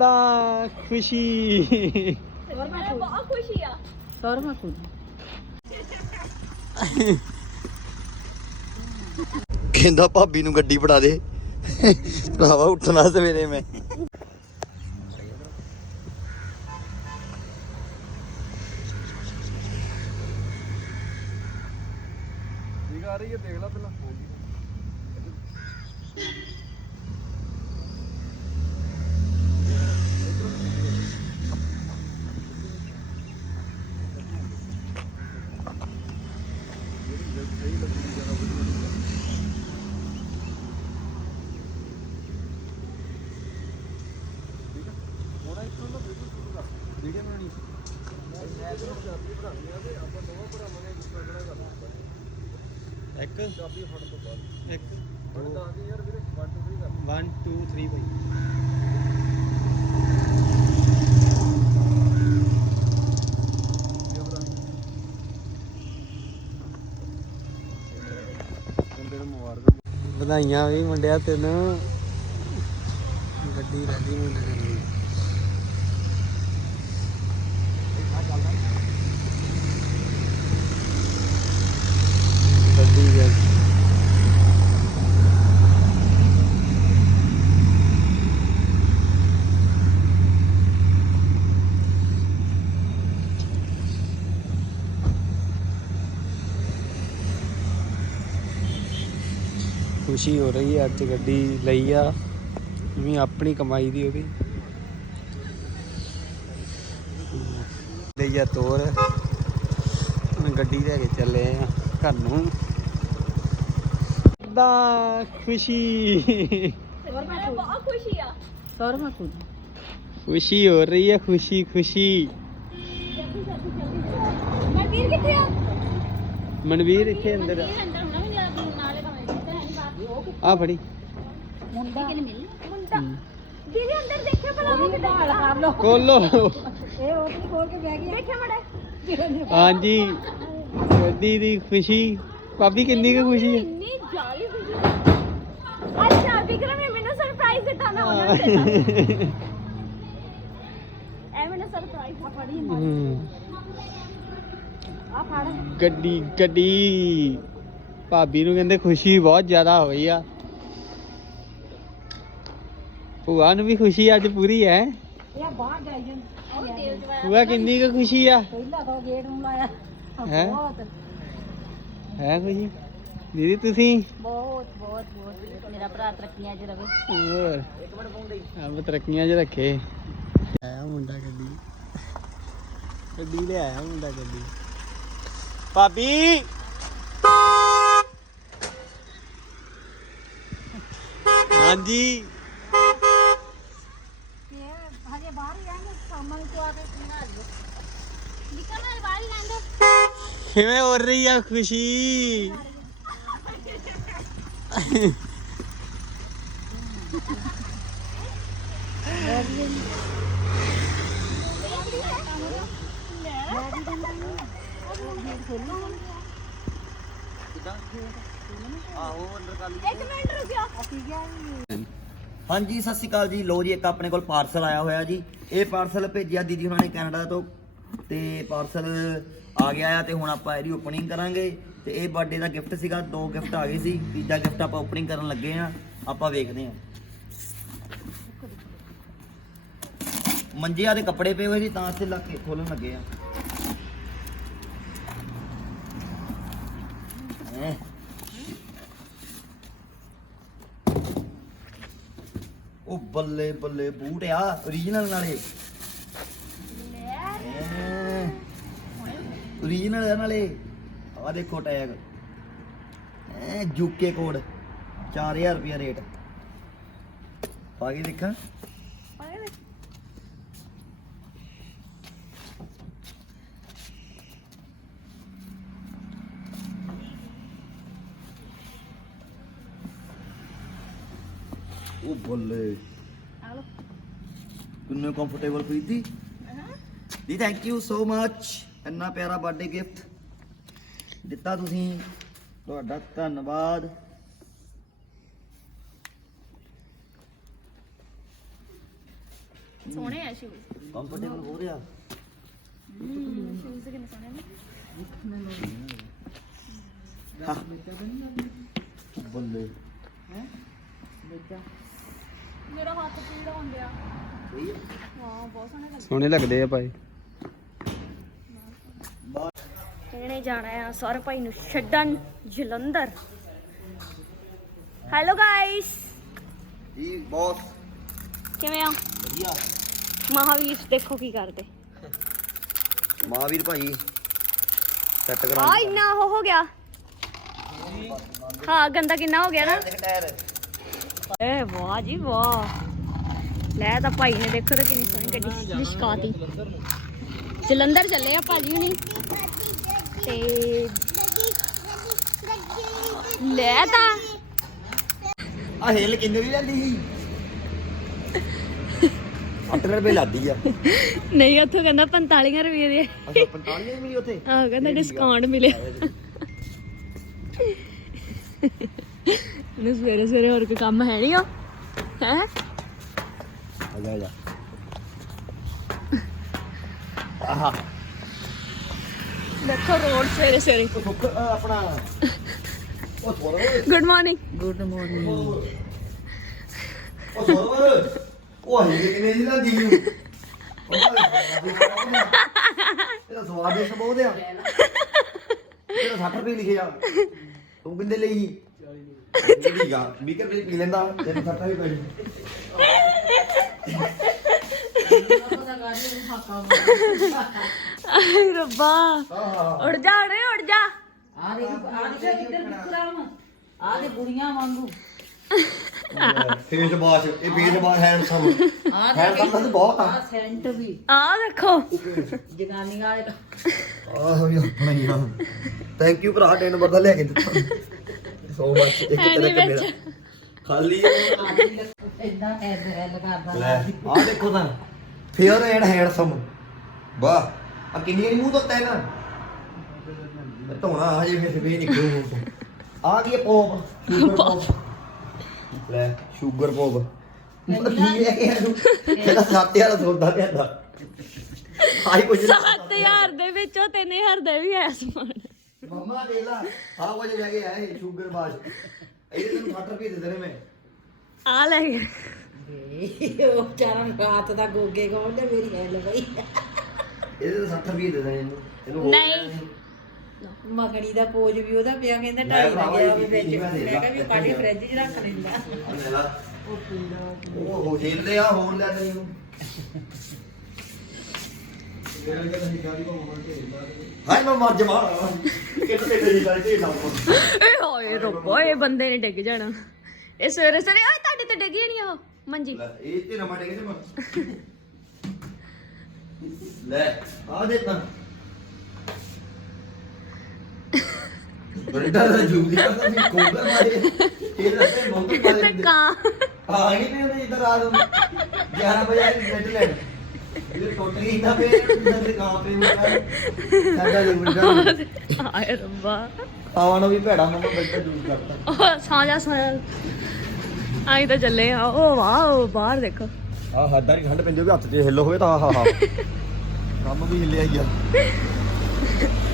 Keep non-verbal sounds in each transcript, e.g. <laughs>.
ਕਿੱਦਾਂ ਖੁਸ਼ੀ। ਬਹੁਤ ਖੁਸ਼ੀ ਆ ਸੌਰਮਾ ਕੁਝ ਕਹਿੰਦਾ ਭਾਬੀ ਨੂੰ ਗੱਡੀ ਫੜਾ ਦੇ। ਭਰਾਵਾ ਉੱਠਣਾ ਸਵੇਰੇ ਮੈਂ। ਠੀਕ ਆ ਰਹੀ ਹੈ ਦੇਖ ਲੈ ਪਹਿਲਾਂ ਵੀਡੀਓ ਬਣਾਣੀ ਮੈਂ ਤੇ ਪੰਜਾਬੀ ਬਣਾਉਣੀ ਆ ਤੇ ਆਪਾਂ ਦੋਵਾਂ ਭਰਾਵਾਂ ਨੇ ਗੁੱਸਾ ਕਿਹੜਾ ਕਰਨਾ ਇੱਕ। ਪੰਜਾਬੀ ਫੜ ਤੋਂ ਬਾਅਦ। ਇੱਕ ਹੁਣ ਦੱਸ ਦੇ ਯਾਰ ਵੀਰੇ 1 2 3 ਕਰ। 1 2 3 ਭਾਈ ਬੰਦੇ ਨੂੰ ਮੁਬਾਰਕ। ਵਧਾਈਆਂ ਵੀ ਮੁੰਡਿਆ ਤੈਨੂੰ। ਗੱਡੀ ਰੈਡੀ ਮੁੰਡੇ ਦੀ ਗੱਡੀ ਗਿਆ ਖੁਸ਼ੀ ਹੋ ਰਹੀ ਹੈ, ਅੱਜ ਗੱਡੀ ਲਈ ਆ ਵੀ ਆਪਣੀ ਕਮਾਈ ਦੀ ਉਹ ਲਈ ਆ ਤੋਰ। ਹੁਣ ਗੱਡੀ ਲੈ ਕੇ ਚੱਲੇ ਆ ਘਰ ਨੂੰ। ਕਿੱਦਾਂ ਖੁਸ਼ੀ। ਬਹੁਤ ਖੁਸ਼ੀ ਆ ਸੌਰਮਾ ਕੁਝ ਖੁਸ਼ੀ ਹੋ ਰਹੀ ਹੈ, ਖੁਸ਼ੀ ਖੁਸ਼ੀ। ਮੈਂ ਕਿੱਥੇ ਆ? ਮਨਵੀਰ ਇੱਥੇ ਅੰਦਰ ਆ। ਅੰਦਰ ਹੁਣਾ ਵੀ ਨਾਲੇ ਕਮਰੇ ਚ ਤੇ ਹੈ ਨਹੀਂ ਬਾਤ ਆ ਫੜੀ। ਮੁੰਡਾ। ਮਿਲ। ਵੀਰੇ ਅੰਦਰ ਦੇਖਿਓ ਭਲਾ ਉਹ ਕਿੱਦਾਂ ਕਰ ਲੋ ਖੋਲੋ। ਇਹ ਉਹ ਤੇ ਖੋਲ ਕੇ ਬਹਿ ਗਈ ਦੇਖਿਓ ਮੜੇ ਹਾਂਜੀ। ਗੱਡੀ ਦੀ ਖੁਸ਼ੀ। ਭਾਬੀ ਕਿੰਨੀ ਕੁ ਖੁਸ਼ੀ ਹੈ ਇੰਨੀ ਜਾਲੀ ਖੁਸ਼ੀ। ਅੱਛਾ ਵਿਕਰਮ ਨੇ ਮੈਨੂੰ ਸਰਪ੍ਰਾਈਜ਼ ਦਿੱਤਾ ਨਾ ਉਹਨਾਂ ਨੂੰ ਦਿੱਤਾ। ਐ ਮੈਨੂੰ ਸਰਪ੍ਰਾਈਜ਼ ਆ ਫੜੀ ਹਮ। ਆ ਫੜ। ਗੱਡੀ ਗੱਡੀ। ਭਾਬੀ ਨੂੰ ਕਹਿੰਦੇ ਖੁਸ਼ੀ ਬਹੁਤ ਜ਼ਿਆਦਾ ਹੋਈ ਆ। ਭੂਆ ਨੂੰ ਵੀ ਖੁਸ਼ੀ ਅੱਜ ਪੂਰੀ ਹੈ ਇਹ ਬਾਹਰ ਜਾਈ ਜਨ ਉਹ ਤੇਲ ਜਵਾਇਆ ਭੂਆ ਕਿੰਨੀ ਕੁ ਖੁਸ਼ੀ ਆ। ਪਹਿਲਾਂ ਤਾਂ ਗੇਟ ਨੂੰ ਲਾਇਆ। ਹੈਂ? ਬਹੁਤ। ਹੈ ਖੁਸ਼ੀ? ਦੀਦੀ ਤੁਸੀਂ? ਬਹੁਤ ਬਹੁਤ ਬਹੁਤ। ਮੇਰਾ ਭਰਾ ਤਰੱਕੀਆਂ 'ਚ ਰਵੇ। ਹੋਰ? ਆਪ ਤਰੱਕੀਆਂ 'ਚ ਰੱਖੇ। ਆਇਆ ਮੁੰਡਾ ਗੱਡੀ। ਗੱਡੀ ਲੈ ਆਇਆ ਮੁੰਡਾ ਗੱਡੀ। ਭਾਬੀ ਹਾਂਜੀ ਹਜੇ ਬਾਹਰ ਹੀ ਆਂਗੇ ਸ਼ਾਮਾਂ ਨੂੰ ਤੋਂ ਆ ਕੇ ਬਣਾ ਲਿਓ ਵਿਕਰਮ ਨਾਲ ਬਾਹਰ ਹੀ ਲੈਂਦੇ ਕਿਵੇਂ ਹੋ ਰਹੀ ਆ ਖੁਸ਼ੀ? ਇੱਕ ਮਿੰਟ ਰੁਕਿਓ ਹਾਂਜੀ, ਸਤਿ ਸ਼੍ਰੀ ਅਕਾਲ ਜੀ। ਲੋ ਜੀ, ਇੱਕ ਆਪਣੇ ਕੋਲ ਪਾਰਸਲ ਆਇਆ ਹੋਇਆ ਜੀ। ਇਹ ਪਾਰਸਲ ਭੇਜਿਆ ਦੀਦੀ ਉਹਨਾਂ ਨੇ ਕੈਨੇਡਾ ਤੋਂ। ਤੇ ਪਾਰਸਲ ਆ ਗਿਆ ਆ ਤੇ ਹੁਣ ਆਪਾਂ ਇਹਦੀ ਓਪਨਿੰਗ ਕਰਾਂਗੇ। ਤੇ ਇਹ ਬਰਥਡੇ ਦਾ ਗਿਫਟ ਸੀਗਾ, ਦੋ ਗਿਫਟ ਆ ਗਏ ਸੀ। ਤੀਜਾ ਗਿਫਟ ਆਪਾਂ ਓਪਨਿੰਗ ਕਰਨ ਲੱਗੇ ਆ। ਆਪਾਂ ਵੇਖਦੇ ਆ। ਮੰਜਿਆਂ ਦੇ ਕੱਪੜੇ ਪਏ ਹੋਏ ਸੀ ਤਾਂ ਇੱਥੇ ਲੱਗ ਕੇ ਖੋਲਣ ਲੱਗੇ ਆ। ਉਹ ਬੱਲੇ ਬੱਲੇ ਬੂਟ ਆ origignal ਨਾਲੇ। origignal ਆ ਨਾਲੇ। ਆ ਦੇਖੋ ਟੈਗ ਐ ਜੂਕੇ ਕੋਡ। 4000 ਰੁਪਿਆ ਰੇਟ। ਪਾ ਕੇ ਦੇਖਾਂ। ਉਹ ਬੱਲੇ। ਕਿੰਨੇ ਕੰਫਰਟੇਬਲ ਪ੍ਰੀਤੀ? ਦੀ ਥੈਂਕ ਯੂ ਸੋ ਮੱਚ ਇੰਨਾ ਪਿਆਰਾ ਬਰਥਡੇ ਗਿਫਟ ਦਿੱਤਾ ਤੁਸੀਂ। ਤੁਹਾਡਾ ਧੰਨਵਾਦ। ਸੋਹਣੇ ਆ ਸ਼ੂਜ਼ ਕੰਫਰਟੇਬਲ ਹੋ ਰਿਹਾ? ਸ਼ੂਜ਼ ਕਿੰਨੇ ਸੋਹਣੇ ਨੇ ਬੱਲੇ। ਮੇਰਾ ਹੱਥ ਪੀੜਾ ਹੁੰਦਿਆ ਸਹੀ ਹੈ ਹਾਂ ਬਹੁਤ ਸੋਹਣੇ ਲੱਗਦੇ। ਸੋਹਣੇ ਲੱਗਦੇ ਆ ਭਾਈ। ਇਹਨੇ ਜਾਣਾ ਆ? ਸੌਰ ਭਾਈ ਨੂੰ ਛੱਡਣ ਜਲੰਧਰ। ਹੈਲੋ ਗਾਇਸ ਜੀ ਬੌਸ ਕਿਵੇਂ ਆ ਵਧੀਆ। ਮਹਾਵੀਰ ਦੇਖੋ ਕੀ ਕਰਦੇ। ਮਹਾਵੀਰ ਭਾਈ ਸੈੱਟ ਕਰਾ ਆ ਇੰਨਾ ਉਹ ਹੋ ਗਿਆ। ਹਾਂ ਗੰਦਾ ਕਿੰਨਾ ਹੋ ਗਿਆ ਨਾ। ਟਾਇਰ। ਏ ਵਾਹ ਜੀ ਵਾਹ। ਲੈ ਤਾਂ ਭਾਈ ਨੇ ਦੇਖੋ ਤਾਂ ਕਿੰਨੀ ਸੋਹਣੀ ਗੱਡੀ ਲਿਸ਼ਕਾਤੀ। ਜਲੰਧਰ ਚੱਲੇ ਆ ਭਾਜੀ ਹੁਣੀ। ਤੇ ਲੈ ਤਾਂ। ਆ ਹਿੱਲ ਕਿੰਨੇ ਦੀ ਲੈਂਦੀ ਸੀ? 8 ਰੁਪਏ ਲਾਦੀ ਆ। ਨਹੀਂ ਉੱਥੋਂ ਕਹਿੰਦਾ 45 ਰੁਪਏ ਦੇ। ਅੱਛਾ 45 ਦੀ ਮਿਲੀ ਉੱਥੇ? ਆਹ ਕਹਿੰਦਾ ਡਿਸਕਾਊਂਟ ਮਿਲਿਆ। ਇਹਨੂੰ ਸਵੇਰੇ ਸਵੇਰੇ ਹੋਰ ਕੋਈ ਕੰਮ ਹੈ ਨਹੀਂ ਆ ਹੈ? ਆ ਜਾ ਜਾ। ਆਹਾ। ਦੇਖੋ ਰੋਡ ਸਵੇਰੇ ਸਵੇਰੇ। ਉਹ ਸੁੱਕ ਅ, ਆਪਣਾ ਉਹ ਥੋੜਾ ਓਏ ਗੁੱਡ ਮਾਰਨਿੰਗ ਗੁੱਡ ਮਾਰਨਿੰਗ ਉਹ ਥੋੜਾ ਓਏ ਉਹ ਹਿੱਲ ਕਿੰਨੇ ਦੀ ਲੈਂਦੀ ਸੀ। ਇਹਦਾ ਸਵਾਦ ਦੇ ਬਹੁਤ ਆ ਇਹਦਾ 60 ਰੁਪਏ ਲਿਖਿਆ ਤੂੰ ਕਿੰਨੇ ਲਈ ਠੀਕ ਆ। ਮੀਕਰ ਵੀ ਪੀ ਲੈਂਦਾ ਤੈਨੂੰ 60 ਰੁਪਏ ਪੈ ਆਏ ਰੱਬਾ ਉੜ ਜਾ ਰੇ ਉੜ ਜਾ। ਆ ਦੇਖ ਆ ਦੇਖ ਕਿੱਧਰ ਵਿਕਰਮ ਆ ਦੇ ਬੁੜੀਆਂ ਵਾਂਗੂ। ਫੇਸ ਵਾਸ਼ ਇਹ ਫੇਸ ਵਾਸ਼ ਹੈਂਡਸਮ ਆ ਹੈਂਡਸਮ ਤਾਂ ਬਹੁਤ ਆ। ਸੈਂਟ ਵੀ। ਆ ਦੇਖੋ। ਜਗਾਨੀ ਵਾਲੇ ਆਹ ਵੀ ਆਪਣਾ ਹੀ ਆ। ਥੈਂਕ ਯੂ ਭਰਾ 10 ਨੰਬਰ ਦਾ ਲੈ ਕੇ ਦਿੱਤਾ। ਸੋ ਮਚ ਇੱਕ ਹੈ ਨੀ ਤੇਰਾ ਵਿੱਚ। ਮੇਰਾ। ਖਾਲੀ ਆ। ਇਦਾਂ ਐਦ ਐਦ ਕਰਦਾ ਲੈ ਆ ਦੇਖੋ ਤਾਂ। ਫੇਅਰ ਐਂਡ ਹੈਂਡਸਮ ਵਾਹ। ਆ ਕਿੰਨੀ ਵਾਰੀ ਮੂੰਹ ਧੋਤਾ ਹੈ ਨਾ ਧੋਣਾ ਹਜੇ ਫਿਰ ਵੀ ਨਿਕਲੂ ਤੋਂ ਆ ਕੀ ਪੋਪ ਸ਼ੂਗਰ ਪੋਪ ਲੈ ਸ਼ੂਗਰ ਪੋਪ ਕੀ ਹੈ ਕਿ ਇਹਨੂੰ ਇਹਦਾ 7000 ਸੌਦਾ ਲਿਆਂਦਾ। ਆਈ ਕੁਝ 7000 ਦੇ ਵਿੱਚੋਂ 3000 ਦੇ ਵੀ ਐ ਸਮਾਨ। ਮੰਮਾ ਦੇ ਲਾ ਆ ਕੁਝ ਲੈ ਕੇ ਆਏ ਸ਼ੂਗਰ ਬਾਸ਼ ਇਹਦੇ ਤੈਨੂੰ 60 ਰੁਪਏ ਦੇ ਦੇਣੇ ਮੈਂ। ਆ ਲੈ ਗਏ ਉਹ ਚਾਰਨ ਰਾਤ ਦਾ ਗੋਗੇ ਗੋਡੇ ਮੇਰੀ ਹੈਲ ਬਈ ਇਹਦੇ ਤਾਂ 60 ਰੁਪਏ ਦੇ ਦੇਣੇ ਇਹਨੂੰ। ਨਹੀਂ। ਮੱਖਣੀ ਦਾ ਪੋਜ ਵੀ ਉਹਦਾ ਪਿਆ ਕਹਿੰਦਾ ਢਾਈ ਉਹਦੇ ਵਿੱਚ ਮੈਂ ਦੇ ਕਿਹਾ ਵੀ ਕੇ ਫ੍ਰਿਜ 'ਚ ਰੱਖ ਲੈਂਦਾ। ਆ ਲੈ ਲਾ। ਉਹ ਹੋ ਹਿੱਲਦੇ ਆ ਹੋਰ ਲੈ ਦੇ ਇਹਨੂੰ ਹਾਏ ਮੈਂ ਮਰ ਜਮਾ ਕਿੱਥੇ ਤੇਰੀ ਗੱਲ ਤੇ ਲਾਉਂਦਾ ਏ ਹੋਏ ਰੱਬਾ ਇਹ ਬੰਦੇ ਨੇ ਡਿੱਗ ਜਾਣਾ। ਇਹ ਸਵੇਰੇ ਸਵੇਰੇ ਓਏ ਤੁਹਾਡੇ ਤੇ ਡਿੱਗੀ ਨਹੀਂ ਉਹ ਮੰਜੀ। ਲੈ ਇਹ ਤੇ ਨਾ ਕਿਤੇ ਮਰ ਲੈ ਆ ਦੇ ਤਾਂ ਦਾ ਮਾਰੇ। ਇਹ ਰਸਤੇ ਮੰਗ ਤੇ ਪਾਲੇ ਕਾਂ। ਆ ਹੀ ਨਹੀਂ ਉਹਦੇ ਇਧਰ ਆ ਨੂੰ 11 ਵਜੇ ਆਈ ਬੈਠ ਲੈ ਇਹ ਟੁੱਟ ਗਈ ਤਾਂ ਫੇਰ ਇਧਰ ਦੇ ਕਾਂ ਪੇ ਮੁੰਡਾ ਸਾਡਾ ਜੋ ਮੁੰਡਾ ਆਏ ਰੱਬਾ। ਆਵਾਂ ਨੂੰ ਵੀ ਭੈੜਾ ਮੰਮਾ ਬੈਠਾ ਜੂਸ ਕਰਦਾ ਉਹ ਸਾਂਝਾ ਸਾਂਝਾ ਆਈ ਤਾਂ ਚੱਲੇ ਆ। ਉਹ ਵਾਓ ਬਾਹਰ ਦੇਖੋ। ਆ ਹੱਦਾਂ ਦੀ ਠੰਡ ਪੈਂਦੀ ਹੋਵੇ ਹੱਥ 'ਚ ਹਿੱਲ ਹੋਵੇ ਤਾਂ ਆਹਾ ਹਾ <laughs> ਕੰਮ ਵੀ ਹਿੱਲਿਆ ਹੀ ਆ ਕਿਰਨਾ ਜੀ ਨੇ ਪਾਣੀ ਗਲਾਸ ਭਰਿਆ ਕਰ ਸ਼ਾਮ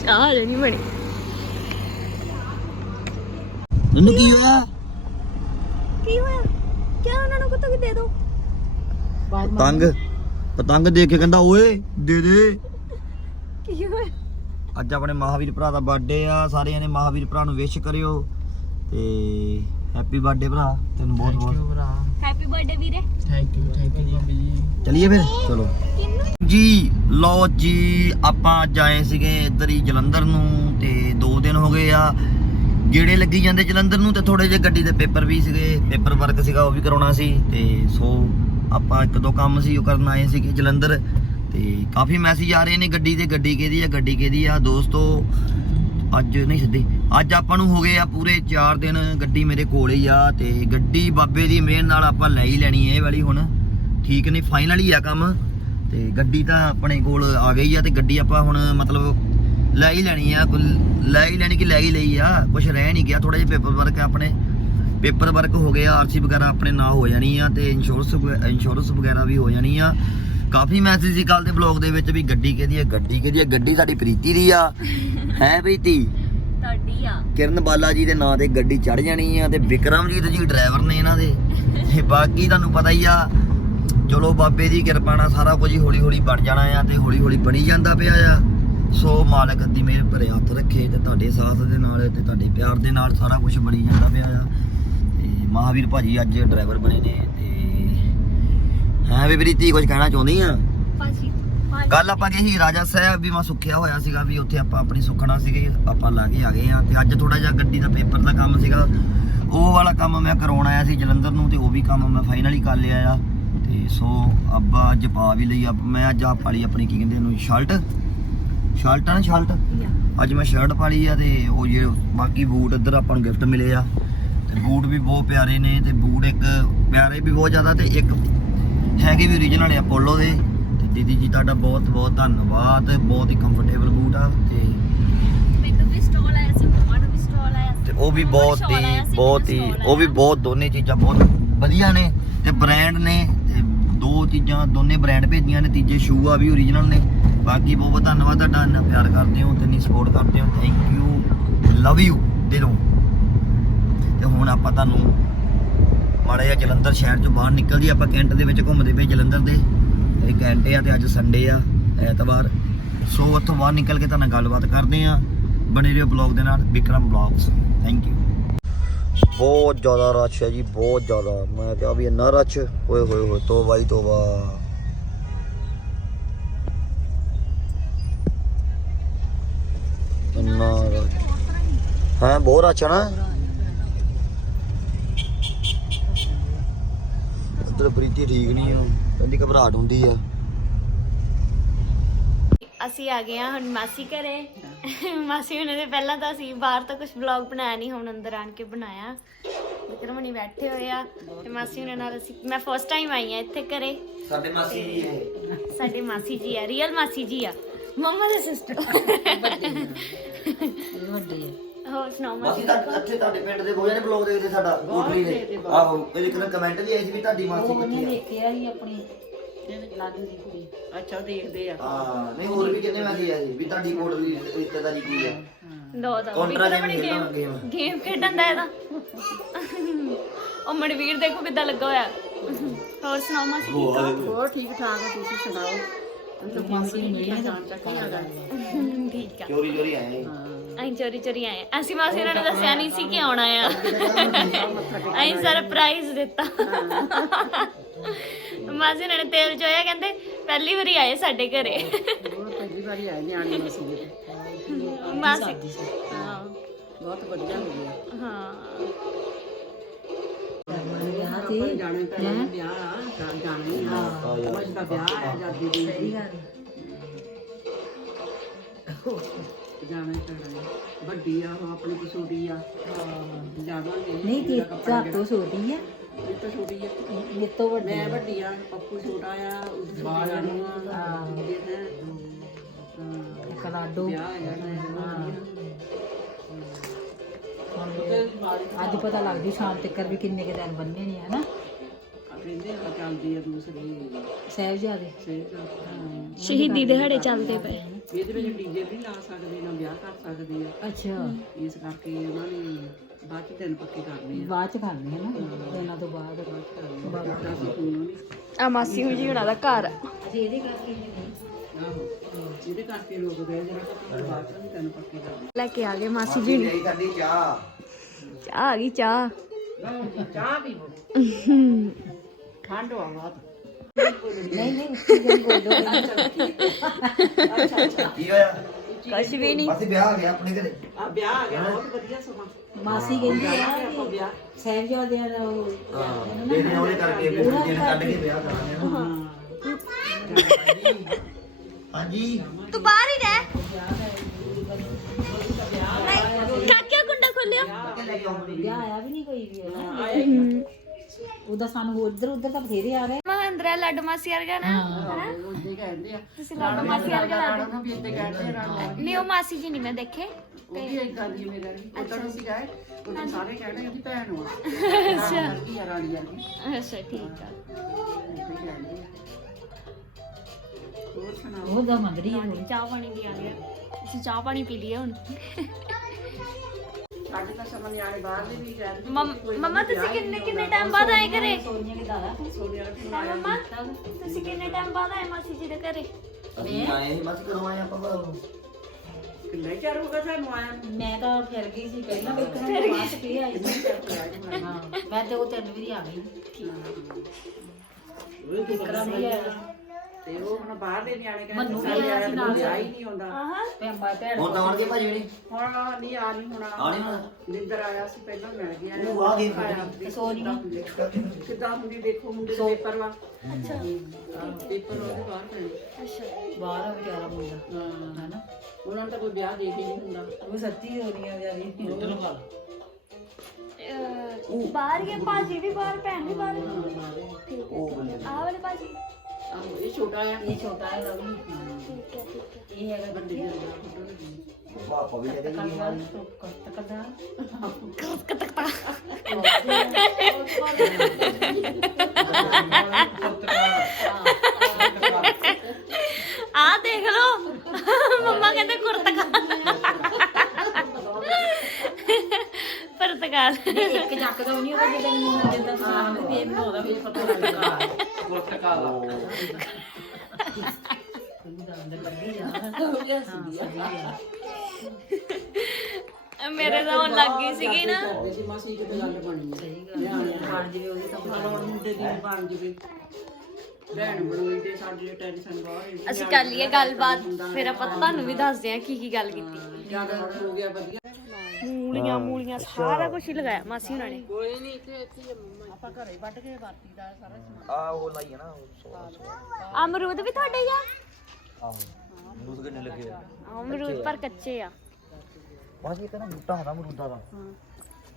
ਚਾਹ ਜੇ ਨਹੀਂ ਬਣੀ। ਨੰਨੂ ਕੀ ਹੋਇਆ? ਕੀ ਹੋਇਆ? ਕਿਆ ਉਹਨਾਂ ਨੂੰ ਕੁੱਤਾ ਵੀ ਦੇ ਦੋ? ਪਤੰਗ ਪਤੰਗ ਦੇਖ ਕੇ ਕਹਿੰਦਾ ਓਏ ਦੇ ਦੇ। ਕੀ ਹੋਇਆ? ਅੱਜ ਆਪਣੇ ਮਹਾਵੀਰ ਭਰਾ ਦਾ ਬਰਥਡੇ ਆ ਸਾਰਿਆਂ ਨੇ ਮਹਾਵੀਰ ਭਰਾ ਨੂੰ ਵਿਸ਼ ਕਰਿਓ ਤੇ ਹੈਪੀ ਬਰਥਡੇ ਭਰਾ ਤੈਨੂੰ ਬਹੁਤ ਬਹੁਤ। ਹੈਪੀ ਬਰਥਡੇ ਵੀਰੇ। ਚਲਿਏ ਫਿਰ? ਚਲੋ। ਜੀ ਲਓ ਜੀ ਆਪਾਂ ਅੱਜ ਆਏ ਸੀਗੇ ਇੱਧਰ ਹੀ ਜਲੰਧਰ ਨੂੰ ਤੇ 2 ਦਿਨ ਹੋ ਗਏ ਆ। ਗੇੜੇ ਲੱਗੀ ਜਾਂਦੇ ਜਲੰਧਰ ਨੂੰ ਤੇ ਥੋੜੇ ਜਿਹੇ ਗੱਡੀ ਦੇ ਪੇਪਰ ਵੀ ਸੀਗੇ ਪੇਪਰ ਵਰਕ ਸੀਗਾ ਉਹ ਵੀ ਕਰਾਉਣਾ ਸੀ ਤੇ ਸੋ ਆਪਾਂ ਇੱਕ ਦੋ ਕੰਮ ਸੀ ਉਹ ਕਰਨ ਆਏ ਸੀਗੇ ਜਲੰਧਰ ਤੇ ਕਾਫੀ ਮੈਸੇਜ ਆ ਰਹੇ ਨੇ ਗੱਡੀ ਤੇ ਗੱਡੀ ਕਿਹਦੀ ਆ ਗੱਡੀ ਕਿਹਦੀ ਆ। ਦੋਸਤੋ ਅੱਜ ਨਹੀਂ ਸਿੱਧੀ। ਅੱਜ ਆਪਾਂ ਨੂੰ ਹੋ ਗਏ ਆ ਪੂਰੇ 4 ਦਿਨ ਗੱਡੀ ਮੇਰੇ ਕੋਲ ਹੀ ਆ ਤੇ ਗੱਡੀ ਬਾਬੇ ਦੀ ਮਿਹਰ ਨਾਲ ਆਪਾਂ ਲੈ ਹੀ ਲੈਣੀ ਹੈ ਇਹ ਵਾਲੀ ਹੁਣ। ਠੀਕ ਨਹੀਂ ਫਾਈਨਲ ਹੀ ਆ ਕੰਮ। ਤੇ ਗੱਡੀ ਤਾਂ ਆਪਣੇ ਕੋਲ ਆ ਗਈ ਆ ਤੇ ਗੱਡੀ ਆਪਾਂ ਹੁਣ ਮਤਲਬ ਲੈ ਹੀ ਲੈਣੀ ਆ ਕੁੱਲ- ਲੈ ਹੀ ਲੈਣੀ ਕਿ ਲੈ ਹੀ ਲਈ ਆ ਕੁਝ ਰਹਿ ਨਹੀਂ ਗਿਆ। ਥੋੜਾ ਜਿਹਾ ਪੇਪਰ ਵਰਕ ਆਪਣੇ। ਪੇਪਰ ਵਰਕ ਹੋ ਗਿਆ ਆਰਸੀ ਵਗੈਰਾ ਆਪਣੇ ਨਾਲ ਹੋ ਜਾਣੀ ਆ ਤੇ ਇੰਸ਼ੋਰੈਂਸ ਇੰਸ਼ੋਰੈਂਸ ਵਗੈਰਾ ਵੀ ਹੋ ਜਾਣੀ ਆ। ਕਾਫੀ ਮੈਸੇਜ ਸੀ ਕੱਲ ਦੇ ਬਲੌਗ ਦੇ ਵਿੱਚ ਵੀ ਗੱਡੀ ਕਿਹਦੀ ਹੈ ਗੱਡੀ ਕਿਹਦੀ ਹੈ ਗੱਡੀ ਸਾਡੀ ਪ੍ਰੀਤੀ ਦੀ ਆ। ਹੈ ਪ੍ਰੀਤੀ? ਤੁਹਾਡੀ ਆ। ਕਿਰਨ ਬਾਲਾ ਜੀ ਦੇ ਨਾਂ ਤੇ ਗੱਡੀ ਚੜ ਜਾਣੀ ਆ ਤੇ ਵਿਕਰਮਜੀਤ ਜੀ ਡਰਾਈਵਰ ਨੇ ਇਹਨਾਂ ਦੇ। ਤੇ ਬਾਕੀ ਤੁਹਾਨੂੰ ਪਤਾ ਹੀ ਆ ਚਲੋ ਬਾਬੇ ਦੀ ਕਿਰਪਾ ਨਾਲ ਸਾਰਾ ਕੁਝ ਹੌਲੀ ਹੌਲੀ ਬਣ ਜਾਣਾ ਆ ਤੇ ਹੌਲੀ ਹੌਲੀ ਬਣੀ ਜਾਂਦਾ ਪਿਆ ਆ। ਸੋ ਮਾਲਕ ਦੀ ਮਿਹਰ ਭਰੇ ਹੱਥ ਰੱਖੇ ਤੇ ਤੁਹਾਡੇ ਸਾਥ ਦੇ ਨਾਲ ਤੇ ਤੁਹਾਡੇ ਪਿਆਰ ਦੇ ਨਾਲ ਸਾਰਾ ਕੁਝ ਬਣੀ ਜਾਂਦਾ ਪਿਆ ਆ। ਤੇ ਮਹਾਵੀਰ ਭਾਜੀ ਅੱਜ ਡਰਾਈਵਰ ਬਣੇ ਨੇ। ਹੈ ਵੀ ਪ੍ਰੀਤੀ ਕੁਝ ਕਹਿਣਾ ਚਾਹੁੰਦੀ ਆ। ਭਾਜੀ ਕੱਲ ਆਪਾਂ ਗਏ ਸੀ ਰਾਜਾ ਸਾਹਿਬ ਵੀ ਮੈਂ ਸੁੱਖਿਆ ਹੋਇਆ ਸੀਗਾ ਵੀ ਉੱਥੇ ਆਪਾਂ ਆਪਣੀ ਸੁੱਖਣਾ ਸੀਗੇ ਆਪਾਂ ਲਾ ਕੇ ਆ ਗਏ ਆ ਤੇ ਅੱਜ ਥੋੜਾ ਜਿਹਾ ਗੱਡੀ ਦਾ ਪੇਪਰ ਦਾ ਕੰਮ ਸੀਗਾ। ਉਹ ਵਾਲਾ ਕੰਮ ਮੈਂ ਕਰਾਉਣ ਆਇਆ ਸੀ ਜਲੰਧਰ ਨੂੰ ਤੇ ਉਹ ਵੀ ਕੰਮ ਮੈਂ ਫਾਈਨਲੀ ਕਰ ਲਿਆ ਆ। ਤੇ ਸੋ ਅੱਬਾ ਅੱਜ ਪਾ ਵੀ ਲਈ ਆ। ਮੈਂ ਅੱਜ ਆ ਪਾਲੀ ਆਪਣੀ ਕੀ ਕਹਿੰਦੇ ਉਹਨੂੰ ਸ਼ਰਟ। ਸ਼ਰਟ ਆ ਨਾ ਸ਼ਰਟ? ਅੱਜ ਮੈਂ ਸ਼ਰਟ ਪਾਲੀ ਆ ਤੇ ਉਹ ਜੇ ਬਾਕੀ ਬੂਟ ਇੱਧਰ ਆਪਾਂ ਨੂੰ ਗਿਫਟ ਮਿਲੇ ਆ। ਤੇ ਬੂਟ ਵੀ ਬਹੁਤ ਪਿਆਰੇ ਨੇ ਤੇ ਬੂਟ ਇੱਕ ਪਿਆਰੇ ਵੀ ਬਹੁਤ ਜ਼ਿਆਦਾ ਤੇ ਇੱਕ ਹੈਗੇ ਵੀ ਓਰੀਜਨਲ ਆ ਪੋਲੋ ਦੇ। ਤੇ ਦੀਦੀ ਜੀ ਤੁਹਾਡਾ ਬਹੁਤ ਬਹੁਤ ਧੰਨਵਾਦ। ਬਹੁਤ ਹੀ ਕੰਫਰਟੇਬਲ ਬੂਟ ਆ ਤੇ ਮੈਨੂੰ ਵੀ ਸਟਾਲ ਆਇਆ ਸੀ ਮੰਮਾ ਨੂੰ ਵੀ ਸਟਾਲ ਆਇਆ ਸੀ। ਤੇ ਉਹ ਵੀ ਬਹੁਤ ਹੀ ਬਹੁਤ ਹੀ ਉਹ ਵੀ। ਬਹੁਤ ਦੋਨੇ ਚੀਜ਼ਾਂ ਬਹੁਤ ਵਧੀਆ ਨੇ ਤੇ ਬ੍ਰਾਂਡ ਨੇ ਦੋ ਚੀਜ਼ਾਂ ਦੋਨੇ ਬ੍ਰਾਂਡ ਭੇਜੀਆਂ ਨੇ ਤੀਜੇ ਸ਼ੂ ਆ ਵੀ ਓਰੀਜਨਲ ਨੇ। ਬਾਕੀ ਬਹੁਤ ਬਹੁਤ ਧੰਨਵਾਦ ਤੁਹਾਡਾ ਇੰਨਾ ਪਿਆਰ ਕਰਦੇ ਹੋ ਤੇ ਇੰਨੀ ਸਪੋਰਟ ਕਰਦੇ ਹੋ। ਥੈਂਕ ਯੂ ਲਵ ਯੂ ਦਿਲੋਂ। ਤੇ ਹੁਣ ਆਪਾਂ ਤੁਹਾਨੂੰ ਮਾੜਾ ਜਿਹਾ ਜਲੰਧਰ ਸ਼ਹਿਰ ਚੋਂ ਬਾਹਰ ਨਿਕਲ ਜੀ ਆਪਾਂ ਕੈਂਟ ਦੇ ਵਿੱਚ ਘੁੰਮਦੇ ਪਏ ਜਲੰਧਰ ਦੇ। ਇਹ ਕੈਂਟ ਆ ਤੇ ਅੱਜ ਸੰਡੇ ਆ, ਐਤਵਾਰ। ਸੋ ਉੱਥੋਂ ਬਾਹਰ ਨਿਕਲ ਕੇ ਤੁਹਾਨੂੰ ਗੱਲਬਾਤ ਕਰਦੇ ਆ। ਬਣੇ ਰਹੋ ਬਲੌਗ ਦੇ ਨਾਲ, ਵਿਕਰਮ ਬਲੌਗਸ। ਥੈਂਕ ਯੂ ਬਹੁਤ ਜ਼ਿਆਦਾ ਰਸ਼ ਹੈ ਜੀ, ਬਹੁਤ ਜ਼ਿਆਦਾ। ਮੈਂ ਕਿਹਾ ਵੀ ਇੰਨਾ ਰਸ਼ ਓਏ ਹੋਏ ਹੋਏ, ਤੋਬਾ ਹੀ ਤੋਬਾ। ਇੰਨਾ ਰਸ਼ ਬਹੁਤ ਰਸ਼ ਹੈ ਨਾ? ਇੱਧਰ ਪ੍ਰੀਤੀ ਠੀਕ ਨਹੀਂ ਆ ਕਹਿੰਦੀ ਘਬਰਾਹਟ ਹੁੰਦੀ ਆ। ਅਸੀਂ ਆ ਗਏ ਹਾਂ ਹੁਣ ਮਾਸੀ ਘਰੇ। <laughs> ਮਾਸੀ ਹੁਣੇ ਦੇ ਪਹਿਲਾਂ ਤਾਂ ਅਸੀਂ ਬਾਹਰ ਤਾਂ ਕੁਝ ਵਲੌਗ ਬਣਾਇਆ ਨਹੀਂ ਹੁਣ ਅੰਦਰ ਆਣ ਕੇ ਬਣਾਇਆ। ਵਿਕਰਮ ਹੁਣੀ ਬੈਠੇ ਹੋਏ ਆ ਤੇ ਮਾਸੀ ਹੁਣੇ ਨਾਲ ਅਸੀਂ ਮੈਂ ਫਸਟ ਟਾਈਮ ਆਈ ਆ ਇੱਥੇ ਘਰੇ। ਸਾਡੇ ਮਾਸੀ ਜੀ ਇਹ ਸਾਡੇ ਮਾਸੀ ਜੀ ਆ ਰੀਅਲ ਮਾਸੀ ਜੀ ਆ। ਮੰਮਾ ਦੇ ਸਿਸਟਰ ਹੋਰ ਸੁਣਾਓ ਮਾਸੀ ਮਾਸੀ ਤਾਂ ਇੱਥੇ ਤੁਹਾਡੇ ਪਿੰਡ ਦੇ ਬਹੁਤ ਨੇ ਬਲੌਗ ਦੇਖਦੇ ਸਾਡਾ ਕੋਟਲੀ ਦੇ ਆਹੋ ਇਹਦੇ ਕੋਲ ਕਮੈਂਟ ਵੀ ਆਏ ਸੀ ਵੀ ਤੁਹਾਡੀ ਮਾਸੀ ਕਿੱਥੇ ਆ। ਦੇਖਿਆ ਹੀ ਆਪਣੀ ਲਾਡੀ ਦੀ ਕੁੜੀ। ਅੱਛਾ ਉਹ ਦੇਖਦੇ ਆ। ਹਾਂ ਨਹੀਂ ਹੋਰ ਵੀ ਕਿੰਨੇ ਮੈਸੇਜ ਆਏ ਸੀ ਵੀ ਤੁਹਾਡੀ ਕੋਟਲੀ ਰਿਸ਼ਤੇਦਾਰੀ ਕੀ ਆ। ਦੋ ਦਾ Contra ਵਿਕਰਮ game ਆਪਣੀ ਖੇਡਣਾ ਗੇਮ ਖੇਡਣ ਦਾ ਇਹਦਾ। ਉਹ ਮਨਵੀਰ ਦੇਖੋ ਕਿੱਦਾਂ ਲੱਗਾ ਹੋਇਆ। ਹੋਰ ਸੁਣਾਓ ਮਾਸੀ ਠੀਕ ਆ ਹੋਰ ਠੀਕ ਠਾਕ ਆ ਤੁਸੀਂ ਸੁਣਾਓ? ਅੰਦਰ ਮਾਸੀ ਨਹੀਂ ਹੈ ਜਾਣ ਚੱਕ ਆ ਠੀਕ ਆ। ਚੋਰੀ ਚੋਰੀ ਆਏ ਅਸੀਂ ਚੋਰੀ ਚੋਰੀ ਆਏ ਅਸੀਂ ਮਾਸੀ ਉਹਨਾਂ ਨੇ ਦੱਸਿਆ ਨਹੀਂ ਸੀ ਕਿ ਆਉਣਾ ਆ। ਅਸੀਂ ਸਰਪ੍ਰਾਈਜ਼ ਦਿੱਤਾ। ਮਾਸੀ ਉਹਨਾਂ ਨੇ ਤੇਲ ਚੋਇਆ ਕਹਿੰਦੇ ਪਹਿਲੀ ਵਾਰੀ ਆਏ ਸਾਡੇ ਘਰੇ। ਪਹਿਲੀ ਵਾਰੀ ਆਏ ਨਿਆਣੇ ਮਾਸੀ। ਦੇ ਮਾਸੀ ਹਾਂ ਬਹੁਤ ਵਧੀਆ ਹੋ ਗਿਆ। ਹਾਂ। ਵਿਆਹ ਤੇ ਜਾਣਾ ਪੈਣਾ ਵਿਆਹ ਆ। ਜਾ- ਜਾਣਾ ਹੀ ਆ। ਮੱਝ ਦਾ ਵਿਆਹ ਆ ਜਾਂਦੀ ਦੀ। ਸਹੀ ਗੱਲ। ਜਾਣਾ ਹੀ ਪੈਣਾ ਹੈ। ਵੱਡੀ ਆ ਉਹ ਆਪਣੀ ਕਸੂਰੀ ਆ। ਜਾਵਾਂਗੇ ਨਹੀਂ। ਤੇ ਝਾਕ ਤੋਂ ਛੋਟੀ ਆ। ਇਹ ਤਾਂ ਛੋਟੀ ਆ। ਇਹ ਤੋਂ ਵੱਡੀ ਮੈਂ ਵੱਡੀ ਆ ਪੱਪੂ ਛੋਟਾ ਆ ਉਸ ਬਾਹਰ ਨੂੰ ਆ। ਹਾਂ। ਕਲਾਡੋ ਵਿਆਹ ਆ ਜਾਣਾ ਅੱਜ ਪਤਾ ਲੱਗਦੀ ਸ਼ਾਮ ਤੱਕ ਵੀ ਕਿੰਨੇ ਕੁ ਦਿਨ ਬੰਨੇ ਨੇ ਹਨਾ? ਕਹਿੰਦੇ ਆ ਆ ਦੂਸਰੀ। ਸਹਿਬਜ਼ਾਦੇ। ਸ਼ਹੀਦੀ ਦਿਹਾੜੇ ਚੱਲਦੇ ਪਏ। ਇਹਦੇ ਵਿੱਚ ਡੀਜੇ ਵੀ ਲਾ ਸਕਦੇ ਨਾ ਵਿਆਹ ਕਰ ਸਕਦੇ ਆ। ਅੱਛਾ। ਇਸ ਕਰਕੇ ਉਹਨਾਂ ਨੇ ਬਾਅਦ ਚ ਦਿਨ ਪੱਕੇ ਕਰਨੇ ਆ। ਬਾਅਦ ਚ ਕਰਨੇ ਹਨਾ ਦਿਨਾਂ ਤੋਂ ਬਾਅਦ। ਤਾਂ ਅਸੀਂ ਫੋਨ ਨਹੀਂ ਆ। ਮਾਸੀ ਜੀ ਹੁਣਾਂ ਦਾ ਘਰ। ਆ। ਆਹੋ। ਇਹਦੇ ਕਰਕੇ ਲੋਕ ਗਏ ਜਿਹੜਾ ਕਿ ਬਾਅਦ ਚ ਵੀ ਦਿਨ ਪੱਕੇ ਕਰਨੇ ਲੈ ਕੇ ਆ ਗਏ ਮਾਸੀ ਜੀ ਨਹੀਂ ਕਰਦੀ ਚਾਹ। ਚਾਹ ਆ ਗਈ ਚਾਹ। ਚਾਹ ਪੀਵੋ। <laughs> ਠੰਡ ਆ ਬਾਤ ਨਹੀਂ ਨਹੀਂ ਜਿਹੀ ਬੋਲੋ ਕੀ ਹੋਇਆ? ਕੁਛ ਵੀ ਨਹੀਂ। ਮਾਸੀ ਵਿਆਹ ਆ ਗਿਆ ਆਪਣੇ ਘਰੇ? ਆ ਵਿਆਹ ਆ ਗਿਆ ਬਹੁਤ ਵਧੀਆ ਸਮਾਂ। ਮਾਸੀ ਕਹਿੰਦੀ ਆ ਆਪਾਂ ਵੀ ਵਿਆਹ। ਸਹਿਬਜ਼ਾਦਿਆਂ ਦਾ ਉਹ ਹਾਂ ਇਹਨੇ ਉਹਦੇ ਕਰਕੇ ਵੀ ਦਿਨ ਕੱਢ ਕੇ ਵਿਆਹ ਕਰਾਂਗੇ ਨਾ। ਹਾਂਜੀ। ਤੂੰ ਬਾਹਰ ਹੀ ਰਹਿ। ਕਾਕਿਆ ਕੁੰਡਾ ਖੋਲਿਆ। ਵਿਆਹ ਆਇਆ ਵੀ ਨਹੀਂ ਕੋਈ ਵੀ। ਹਨਾ ਉਹਦਾ ਸਾਨੂੰ ਹੋਰ ਇੱਧਰ ਉੱਧਰ ਤਾਂ ਬਥੇਰੇ ਆ ਰਹੇ। ਮਹਿੰਦਰਾ ਲੱਡੂ ਮਾਸੀ ਵਰਗਾ ਨਾ। ਉਹਦੇ ਕਹਿੰਦੇ ਆ। ਤੁਸੀਂ ਲੱਡੂ ਮਾਸੀ ਵਰਗਾ ਰਾਣਾ ਨੂੰ ਵੀ ਇੱਥੇ ਕਹਿੰਦੇ ਆ ਰਾਣਾ ਨਹੀਂ ਉਹ ਮਾਸੀ ਜੀ ਨਹੀਂ ਮੈਂ ਦੇਖੇ। ਉਹ ਵੀ ਇਦਾਂ ਦੀ ਮੇਰੇ ਵਾਲੀ ਉਦੋਂ ਅਸੀਂ ਗਏ ਉਦੋਂ ਸਾਰੇ ਕਹਿੰਦੇ ਆ ਕਿ ਭੈਣ ਵਾ ਅੱਛਾ। ਕੀ ਆ ਰਾਣੀ ਵਾਲੀ ਅੱਛਾ ਠੀਕ ਆ। ਇੱਥੇ ਕਹਿੰਦੇ ਆ। ਹੋਰ ਸੁਣਾਓ? ਉਹਦਾ ਮੰਗਦੀ ਹੈ ਚਾਹ ਪਾਣੀ ਵੀ ਆ ਗਿਆ। ਅਸੀਂ ਚਾਹ ਪਾਣੀ ਪੀ ਲਈਏ ਹੁਣ। ਸਾਡੇ ਤਾਂ ਸਮਝ ਨਿਆਣੇ ਬਾਹਰ ਦੇ ਵੀ ਕਹਿੰਦੇ ਮੰਮ- ਤੁਸੀਂ ਕਿੰਨੇ ਕਿੰਨੇ ਟਾਈਮ ਬਾਅਦ ਆਏ ਘਰੇ? ਸੋਨੀਆ ਕੇ ਦਾਦਾ ਹੈਂ ਮੰਮਾ ਤੁਸੀਂ ਕਿੰਨੇ ਟਾਈਮ ਬਾਅਦ ਆਏ ਮਾਸੀ ਜੀ ਦੇ ਘਰੇ? ਅਸੀਂ ਆਏ ਸੀ ਬਸ ਕਦੋਂ ਆਏ ਆਪਾਂ ਘਰੋਂ? ਕਿੰਨੇ ਚਿਰ ਹੋ ਗਿਆ ਸਾਨੂੰ ਆਇਆ ਮੈਂ ਤਾਂ ਫਿਰ ਗਈ ਸੀ ਪਹਿਲਾਂ ਵੀ ਇੱਕ ਬਾਅਦ ਫੇਰ ਆਈ ਸੀ। ਹਾਂ ਮੈਂ ਤੇ ਉਹ ਤਿੰਨ ਵਾਰੀ ਆ ਗਈ। ਕਿਕਰਾਂ ਵੀ ਆਇਆ ਤੇ ਉਹ ਹੁਣ ਬਾਹਰ ਦੇ ਨਿਆਣੇ ਕਹਿੰਦੇ ਮੰਨੂ ਵੀ ਸਾਡੇ ਆਇਆ ਸੀ ਨਾਲ। ਵਿਆਹ ਹੀ ਨਹੀਂ ਹੁੰਦਾ ਆਹਾਂ। ਤੇ ਅੰਬਾ ਭੈਣ ਹੁਣ ਤਾਂ ਆਉਣਗੇ ਭਾਜੀ ਜਿਹੜੀ ਹੁਣ ਨਹੀਂ ਆ ਨਹੀਂ ਹੋਣਾ। ਆ ਨਹੀਂ ਹੋਣਾ? ਨਿੰਦਰ ਆਇਆ ਸੀ ਪਹਿਲਾਂ ਮਿਲ ਗਿਆ। ਉਹ ਆ ਗਈ। ਵੀ ਸੋਨੀ। ਕਿੱਦਾਂ ਹੁੰਦੀ? ਦੇਖੋ ਮੁੰਡੇ ਦੇ ਪੇਪਰ ਵਾ। ਅੱਛਾ। ਪੇਪਰ ਉਹਦੇ ਬਾਹਰ ਪੈਣੇ। ਅੱਛਾ। ਬਾਹਰ ਆ ਵਿਚਾਰਾ ਮੁੰਡਾ। ਹਾਂ। ਹਨਾ? ਉਹਨਾਂ ਨੂੰ ਤਾਂ ਕੋਈ ਵਿਆਹ ਦੇਖ ਹੀ ਨਹੀਂ ਹੁੰਦਾ। ਉਹ ਸੱਚੀ ਸੋਨੀਆ ਵਿਚਾਰੀ ਅਹ, ਬਾਹਰ ਗਿਆ ਭਾਜੀ ਵੀ ਬਾਹਰ ਭੈਣ ਵੀ ਬਾਹਰ। ਠੀਕ ਹੈ ਬੰਦੇ ਆਹ ਵਾਲੇ ਭਾਜੀ। ਆਹੋ ਇਹ ਛੋਟਾ ਆ। ਇਹ ਛੋਟਾ ਹੈ ਰਵੀ ਠੀਕ ਹੈ ਠੀਕ ਹੈ ਇਹ ਹੈਗਾ ਵੱਡੇ ਦੇ ਨਾਲ ਫੋਟੋ ਲੱਗੀ ਪਾਪਾ ਵੀ ਲੈ ਕੇ ਗਏ ਕੱਲਾ ਕੱਟ ਕੱਟਾ ਆ ਦੇਖ ਲਓ। ਮੰਮਾ ਕਹਿੰਦੇ ਪੁਰਤਗਾਲ ਪੁਰਤਗਾਲ ਇੱਕ ਜੱਕ ਦਾ ਨਹੀਂ ਉਹਦਾ ਜਿਹੜਾ ਮੈਨੂੰ ਜਿੱਦਾਂ ਸਲਾਮ ਵੀ ਫੇਰ ਮੈਨੂੰ ਉਹਦਾ ਵੀ ਪਤਾ ਲੱਗਦਾ ਮੇਰੇ ਤਾਂ ਹੁਣ ਲੱਗ ਗਈ ਸੀਗੀ ਨਾ। ਕਰਦੇ ਸੀ ਮਾਸੀ ਕਿਤੇ ਗੱਲ ਬਣੀ ਹੈ ਬਣ ਜਿਵੇਂ ਉਹਦੀ ਤਾਂ ਹੁਣ ਮੁੰਡੇ ਦੀ ਨੀ ਬਣ ਜਵੇ। ਭੈਣ ਬਣੋਈ ਤੇ ਸਾਡੀ ਟੈਨਸ਼ਨ ਬਾਹਰ ਹੈ। ਅਸੀਂ ਕਰ ਲਈਏ ਗੱਲਬਾਤ ਫਿਰ ਆਪਾਂ ਤੁਹਾਨੂੰ ਵੀ ਦੱਸਦੇ ਹਾਂ ਕੀ ਕੀ ਗੱਲ ਕੀਤੀ। ਜ਼ਿਆਦਾ ਹੋ ਗਿਆ ਵਧੀਆ। ਮੂਲੀਆਂ ਮੂਲੀਆਂ ਸਾਰਾ ਕੁਝ ਹੀ ਲਗਾਇਆ ਮਾਸੀ ਉਹਨਾਂ ਨੇ। ਕੋਈ ਨਹੀਂ ਇੱਥੇ ਇੱਥੇ ਆਪਾਂ ਘਰੇ ਵੱਢ ਕੇ ਵਰਤੀ ਦਾ ਸਾਰਾ ਸਮਾਨ। ਆ ਉਹ ਲਾਈ ਹੈ ਨਾ ਉਹ ਸੌ- ਸੌ। ਅਮਰੂਦ ਵੀ ਤੁਹਾਡੇ ਹੀ ਆ? ਆਹੋ ਅਮਰੂਦ ਕਿੰਨੇ ਲੱਗੇ ਆ? ਅਮਰੂਦ ਪਰ ਕੱਚੇ ਆ। ਮਾਸੀ ਕਹਿੰਦਾ ਬੂਟਾ ਹੁੰਦਾ ਅਮਰੂਦਾਂ ਦਾ।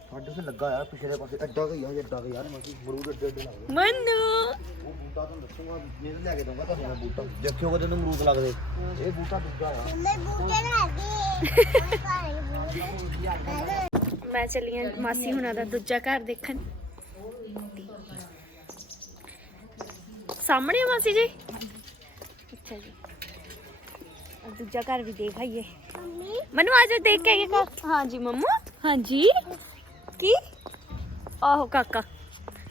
ਸਾਡੇ ਉੱਥੇ ਲੱਗਾ ਆ ਪਿਛਲੇ ਪਾਸੇ ਐਡਾ ਕੁ ਹੀ ਆ ਐਡਾ ਕੁ ਯਾਰ ਮਾਸੀ ਅਮਰੂਦ ਐਡੇ ਐਡੇ ਲੱਗਦੇ ਮੰਨੂ। ਉਹ ਬੂਟਾ ਤੁਹਾਨੂੰ ਦੱਸੂਗਾ ਜੇ ਲੈ ਕੇ ਦਊਂਗਾ ਤੁਹਾਨੂੰ ਬੂਟਾ। ਦੇਖਿਓ ਕਦੇ ਨੂੰ ਅਮਰੂਦ ਲੱਗਦੇ। ਇਹ ਬੂਟਾ ਦੂਜਾ ਆ। <laughs> ਮੈਂ ਚੱਲੀ ਆਂ ਮਾਸੀ ਹੁਣਾਂ ਦਾ ਦੂਜਾ ਘਰ ਦੇਖਣ। ਸਾਹਮਣੇ ਆ ਮਾਸੀ ਜੀ। ਅੱਛਾ ਜੀ। ਦੂਜਾ ਘਰ ਵੀ ਦੇਖ ਆਈਏ। ਮਨੂ ਆ ਜਾ ਦੇਖ ਕੇ ਆਈਏ ਘਰ ਹਾਂਜੀ ਮੰਮਾ। ਹਾਂਜੀ। ਕੀ? ਆਹੋ ਕਾਕਾ।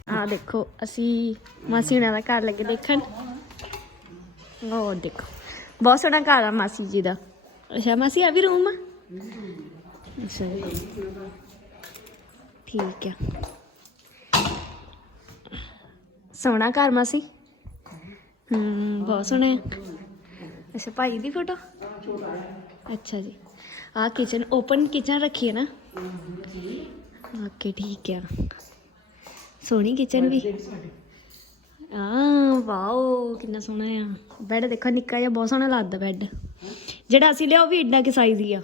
ਆ ਦੇਖੋ ਅਸੀਂ ਮਾਸੀ ਹੁਣਾਂ ਦਾ ਘਰ ਲੱਗੇ ਦੇਖਣ। ਉਹ ਦੇਖੋ ਬਹੁਤ ਸੋਹਣਾ ਘਰ ਆ ਮਾਸੀ ਜੀ ਦਾ। ਅੱਛਾ ਮਾਸੀ ਆ ਵੀ ਰੂਮ ਆ? ਅੱਛਾ ਜੀ। ਠੀਕ ਆ ਸੋਹਣਾ ਘਰ ਮਾਸੀ? ਹੂੰ, ਬਹੁਤ ਸੋਹਣਾ ਹੈ। ਅੱਛਾ, ਭਾਈ ਦੀ ਫੋਟੋ? ਅੱਛਾ ਜੀ। ਆ ਕਿਚਨ ਓਪਨ ਕਿਚਨ ਰੱਖੀ ਹੈ ਨਾ? ਓਕੇ ਠੀਕ ਆ ਸੋਹਣੀ ਕਿਚਨ ਵੀ। ਆ ਵਾਓ, ਕਿੰਨਾ ਸੋਹਣਾ ਆ। ਬੈੱਡ ਦੇਖੋ, ਨਿੱਕਾ ਜਿਹਾ, ਬਹੁਤ ਸੋਹਣਾ ਲੱਗਦਾ ਬੈੱਡ ਜਿਹੜਾ ਅਸੀਂ ਲਿਆ, ਉਹ ਵੀ ਇੰਨਾ ਕਿ ਸਾਈਜ਼ ਹੀ ਆ।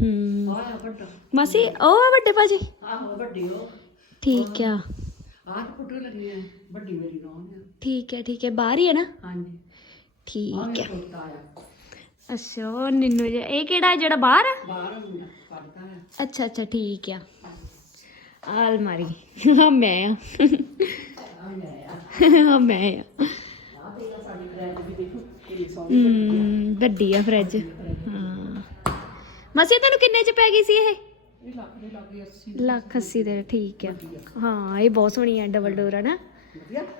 ਹੂੰ। ਮਾਸੀ ਉਹ ਆ ਵੱਡੇ ਭਾਜੀ? ਆਹੋ ਵੱਡੀ ਉਹ। ਠੀਕ ਆ। ਆਹ ਫੋਟੋ ਲੱਗੀ ਹੈ ਵੱਡੀ ਮੇਰੀ ਨੌਂ ਹੈ ਠੀਕ ਹੈ ਠੀਕ ਹੈ ਬਾਹਰ ਹੀ ਹੈ ਨਾ? ਹਾਂਜੀ। ਠੀਕ ਹੈ ਛੋਟਾ ਆ। ਅੱਛਾ ਉਹ ਨਿੰਨੂ ਜਿਹਾ ਇਹ ਕਿਹੜਾ ਜਿਹੜਾ ਬਾਹਰ ਆ? ਬਾਹਰ ਮੁੰਡਾ ਪੜਦਾ ਹੈ ਅੱਛਾ ਅੱਛਾ ਠੀਕ ਆ। ਆਹ ਅਲਮਾਰੀ ਹਾਂ ਮੈਂ ਆ। ਹਾਂ ਮੈਂ ਆ। ਹਮ, ਵੱਡੀ ਆ ਫ੍ਰਿਜ। ਮਸੀ ਤੈਨੂੰ ਕਿੰਨੇ ਚ ਪੈ ਗਈ ਸੀ ਇਹ? ਲੱਖ 80 ਦੇ। ਠੀਕ ਆ। ਹਾਂ ਇਹ ਬਹੁਤ ਸੋਹਣੀ ਆ ਡਬਲ ਡੋਰ ਆ ਨਾ।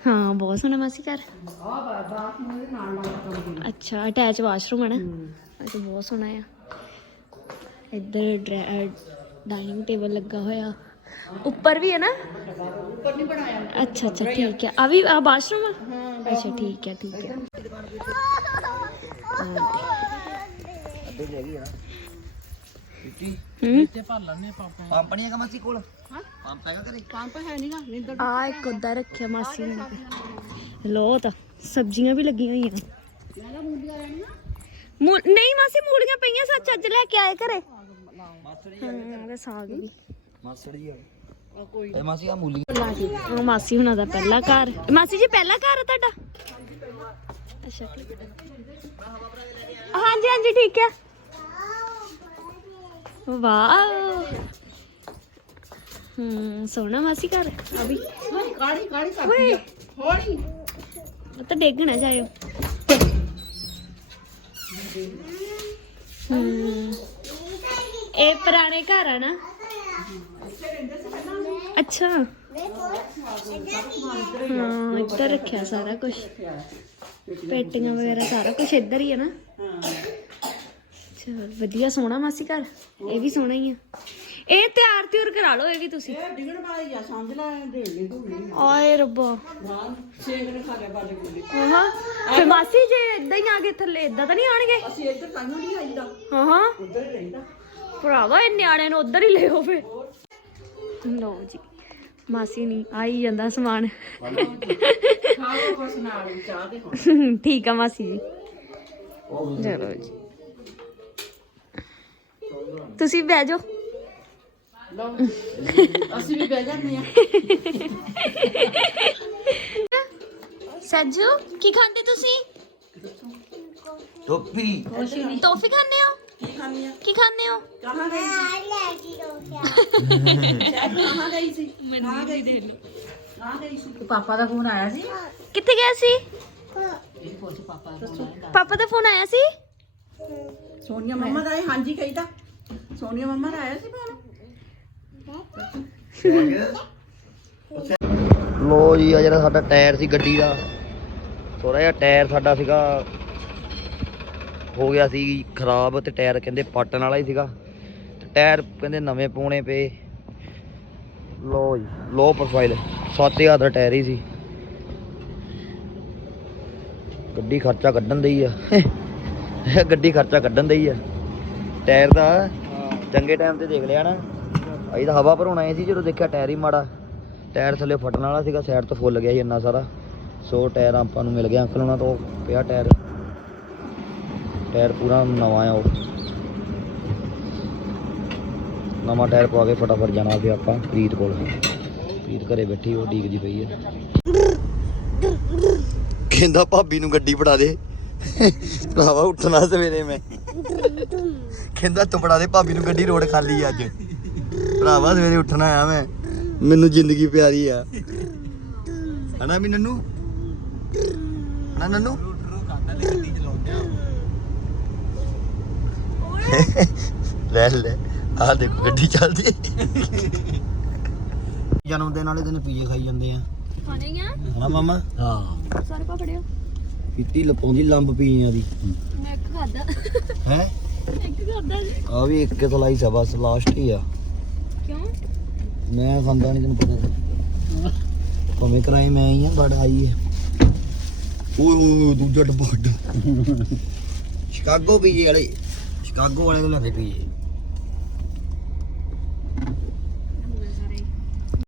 ਹਾਂ ਬਹੁਤ ਸੋਹਣਾ ਮਾਸੀ ਘਰ। ਆ ਬਾਤ ਨੂੰ ਇਹਦੇ ਨਾਲ ਨਾਲ ਕੰਮ ਅੱਛਾ ਅਟੈਚ ਵਾਸ਼ਰੂਮ ਹੈ। ਨਾ ਅੱਛਾ ਬਹੁਤ ਸੋਹਣਾ ਆ। ਇੱਧਰ ਡਾਈਨਿੰਗ ਟੇਬਲ ਲੱਗਾ ਹੋਇਆ। ਉੱਪਰ ਵੀ ਹੈ ਨਾ? ਉੱਪਰ ਨਹੀਂ ਬਣਾਇਆ। ਅੱਛਾ ਅੱਛਾ ਠੀਕ ਹੈ ਆ ਵੀ ਆ ਵਾਸ਼ਰੂਮ ਆ? ਅੱਛਾ ਠੀਕ ਹੈ ਠੀਕ ਹੈ ਅੱਡੇ ਚ ਹੈਗੀ ਆ। ਨਾ ਮਿੱਟੀ ਹੂੰ? ਤੇ ਭਰ ਲੈਣੇ ਪਾਪਾ। ਪੰਪ ਨਹੀਂ ਹੈਗਾ ਮਾਸੀ ਕੋਲ? ਹਾਂ? ਪੰਪ ਹੈਗਾ ਘਰੇ ਪੰਪ ਹੈ ਨਹੀਂਗਾ ਨਿੰਦਰ ਆ ਇੱਕ ਉਦਾਂ ਰੱਖਿਆ ਮਾਸੀ ਨੇ। ਲੋ ਤਾਂ ਸਬਜ਼ੀਆਂ ਵੀ ਲੱਗੀਆਂ ਹੋਈਆਂ। ਮੂ ਨਹੀਂ ਮਾਸੀ ਮੂਲੀਆਂ ਪਈਆਂ ਸੱਚ ਅੱਜ ਲੈ ਕੇ ਆਏ ਘਰੇ। ਮਾਸੜ ਜੀ ਹਾਂ ਤੇ ਸਾਗ ਵੀ। ਮਾਸੜ ਜੀ ਆ ਇਹ ਮਾਸੀ ਆ ਮੂਲੀ ਉਹ ਮਾਸੀ ਹੁਣਾਂ ਦਾ ਪਹਿਲਾ ਘਰ। ਮਾਸੀ ਜੀ ਪਹਿਲਾ ਘਰ ਹੈ ਤੁਹਾਡਾ? ਅੱਛਾ ਠੀਕ। ਹੈ। ਹਾਂਜੀ ਹਾਂਜੀ ਠੀਕ ਹੈ ਵਾਓ। ਹੂੰ ਸੋਹਣਾ ਮਾਸੀ ਘਰ। ਆ ਵੀ ਕਾੜੀ ਕਾੜੀ ਕਰਦੀ ਆ? ਹੌਲੀ। ਉਹ ਤਾਂ ਡੇਗ ਨਾ ਜਾਇਓ। ਹੂੰ। ਇਹ ਪੁਰਾਣੇ ਘਰ ਆ ਨਾ? ਅੱਛਾ। ਹਾਂ ਇੱਧਰ ਰੱਖਿਆ ਸਾਰਾ ਕੁਝ ਪੇਟੀਆਂ ਵਗੈਰਾ ਸਾਰਾ ਕੁਝ ਇੱਧਰ ਹੀ ਹੈ ਨਾ? ਚਲ ਵਧੀਆ ਸੋਹਣਾ ਮਾਸੀ ਘਰ? ਇਹ ਵੀ ਸੋਹਣਾ ਹੀ ਆ। ਇਹ ਤਿਆਰ ਤਿਉਰ ਕਰਾ ਲਓ ਇਹ ਵੀ ਤੁਸੀਂ। ਇਹ ਡਿਗਣ ਵਾਲੀ ਆ ਸਮਝ ਲੈ ਧੂਣੀ। ਆਏ ਰੱਬਾ। ਨਾਲ ਸੇਕ ਨੇ ਖਾ ਲਿਆ ਬਾਲੇ ਕੋਲੇ। ਹਾਂ ਫੇ ਮਾਸੀ ਜੇ ਇਦਾਂ ਹੀ ਆ ਗਏ ਥੱਲੇ ਇਦਾਂ ਤਾਂ ਨਹੀਂ ਆਣਗੇ? ਅਸੀਂ ਇੱਧਰ ਕਾਹਨੂੰ ਨਹੀਂ ਆਈਦਾ। ਹਾਂ ਹਾਂ। ਉੱਧਰ ਹੀ ਰਹੀਦਾ। ਭਰਾਵਾ ਇਹ ਨਿਆਣੇ ਨੂੰ ਉਧਰ ਹੀ ਲੈ ਹੋਵੇ ਲਓ ਜੀ ਮਾਸੀ ਨਹੀਂ ਆਈ ਜਾਂਦਾ ਸਮਾਨ। ਖਾਓ ਕੁਛ ਨਾਲ ਚਾਹ ਦੇ ਠੀਕ ਆ ਮਾਸੀ ਜੀ। ਚਲੋ ਜੀ। ਤੁਸੀਂ ਬਹਿ ਜਾਓ। ਲਓ ਅਸੀਂ ਵੀ ਬਹਿ ਜਾਂਦੇ ਆ ਸੱਜੂ ਕੀ ਖਾਂਦੇ ਤੁਸੀਂ? ਟੋਪੀ। ਟੌਫੀ ਖਾਂਦੇ ਹੋ? ਕੀ ਖਾਣੀ ਆ ਕੀ ਖਾਂਦੇ ਹੋ? ਕਹਾਂ ਗਈ ਸੀ ਸ਼ਾਇਦ ਕਹਾਂ ਗਈ ਸੀ। ਕਹਾਂ ਗਈ ਸੀ? ਕਹਾਂ ਗਈ ਸੀ? ਪਾਪਾ ਦਾ ਫੋਨ ਆਇਆ ਸੀ। ਕਿੱਥੇ ਗਏ ਸੀ? ਇਹ ਪੁੱਛ ਪਾਪਾ ਦਾ ਫੋਨ ਆਇਆ ਪਾਪਾ ਦਾ ਫੋਨ ਆਇਆ ਸੀ? ਸੋਨੀਆ ਮੰਮਾ ਦਾ ਇਹ ਹਾਂਜੀ ਕਹੀਦਾ। ਸੋਨੀਆ ਮੰਮਾ ਦਾ ਆਇਆ ਸੀ ਫੋਨ ਲੋ ਜੀ, ਆ ਜਿਹੜਾ ਸਾਡਾ ਟਾਇਰ ਸੀ ਗੱਡੀ ਦਾ ਥੋੜਾ ਜਿਹਾ ਟਾਇਰ ਸਾਡਾ ਸੀਗਾ, ਹੋ ਗਿਆ ਸੀ ਖਰਾਬ ਤੇ ਟਾਇਰ ਕਹਿੰਦੇ ਪੱਟਣ ਵਾਲਾ ਹੀ ਸੀਗਾ। ਟਾਇਰ ਕਹਿੰਦੇ ਨਵੇਂ ਪਾਉਣੇ ਪਏ। ਲੋ ਜੀ, ਲੋ ਪ੍ਰੋਫਾਈਲ 7000 ਦਾ ਟਾਇਰ ਹੀ ਸੀ। ਗੱਡੀ ਖਰਚਾ ਕੱਢਣ ਦਈ ਆ। <laughs> ਗੱਡੀ ਖਰਚਾ ਕੱਢਣ ਦਈ ਆ। ਟਾਇਰ ਦਾ ਚੰਗੇ ਟਾਈਮ ਤੇ ਦੇਖ ਲਿਆ ਨਾ। ਅਸੀਂ ਤਾਂ ਹਵਾ ਭਰਾਉਣ ਆਏ ਸੀ ਜਦੋਂ ਦੇਖਿਆ ਟਾਇਰ ਹੀ ਮਾੜਾ। ਟਾਇਰ ਥੱਲੇ ਫਟਣ ਵਾਲਾ ਸੀਗਾ ਸਾਈਡ ਤੋਂ ਫੁੱਲ ਗਿਆ ਸੀ ਇੰਨਾ ਸਾਰਾ। ਸੋ ਟਾਇਰ ਆਪਾਂ ਨੂੰ ਮਿਲ ਗਿਆ ਅੰਕਲ ਉਹਨਾਂ ਤੋਂ, ਪਿਆ ਟਾਇਰ। ਟਾਇਰ ਪੂਰਾ ਨਵਾਂ ਆ ਉਹ। ਨਵਾਂ ਟਾਇਰ ਪਵਾ ਕੇ ਫਟਾਫਟ ਜਾਣਾ ਪਿਆ ਆਪਾਂ, ਪ੍ਰੀਤ ਕੋਲ। ਪ੍ਰੀਤ ਘਰੇ ਬੈਠੀ, ਉਹ ਡੀਕਦੀ ਪਈ ਹੈ ਕਹਿੰਦਾ ਭਾਬੀ ਨੂੰ ਗੱਡੀ ਫੜਾ ਦੇ। ਭਰਾਵਾ ਉੱਠਣਾ ਸਵੇਰੇ ਮੈਂ। ਕਹਿੰਦਾ ਤੂੰ ਫੜਾ ਦੇ ਭਾਬੀ ਨੂੰ ਗੱਡੀ ਰੋਡ ਖਾਲੀ ਅੱਜ। ਭਰਾਵਾ ਸਵੇਰੇ ਉੱਠਣਾ ਆ ਮੈਂ। ਮੈਨੂੰ ਜ਼ਿੰਦਗੀ ਪਿਆਰੀ ਆ। ਹਨਾ ਵੀ ਨੰਨੂ? ਨੰਨੂ? ਲੈ ਲੈ ਆ ਦੇਖ ਗੱਡੀ ਚੱਲਦੀ। ਜਨਮ ਦਿਨ ਵਾਲੇ ਦਿਨ ਪੀਜੇ ਖਾਈ ਜਾਂਦੇ ਆ। ਖਾਣੇ ਆ? ਮਾਮਾ? ਹਾਂ। ਸਾਰੇ ਪਾਪੜਿਓ ਪੀਤੀ ਲਪਾਉਂਦੀ ਲੰਬ ਪੀਆਂ ਦੀ। ਮੈਂ ਇੱਕ ਖਾਦਾ ਹੈ? ਇੱਕ ਖਾਦਾ ਜੀ। ਆ ਵੀ ਇੱਕ ਸਲਾਈਸ ਆ ਬਸ ਲਾਸਟ ਹੀ ਆ। ਕਿਉਂ? ਮੈਂ ਖਾਂਦਾ ਨਹੀਂ ਤੈਨੂੰ ਪਤਾ ਤਾਂ। ਭਾਵੇਂ ਕਰਾਈ ਮੈਂ ਹੀ ਆ ਬੜ ਆਈ ਹੈ ਓਏ ਓਏ ਦੂਜਾ ਡੱਬਾ ਕੱਢ। <laughs> ਸ਼ਿਕਾਗੋ ਪੀਜੇ ਵਾਲੇ। ਸ਼ਿਕਾਗੋ ਵਾਲੇ ਕੋਲ ਲੈਂਦੇ ਪੀਜੇ।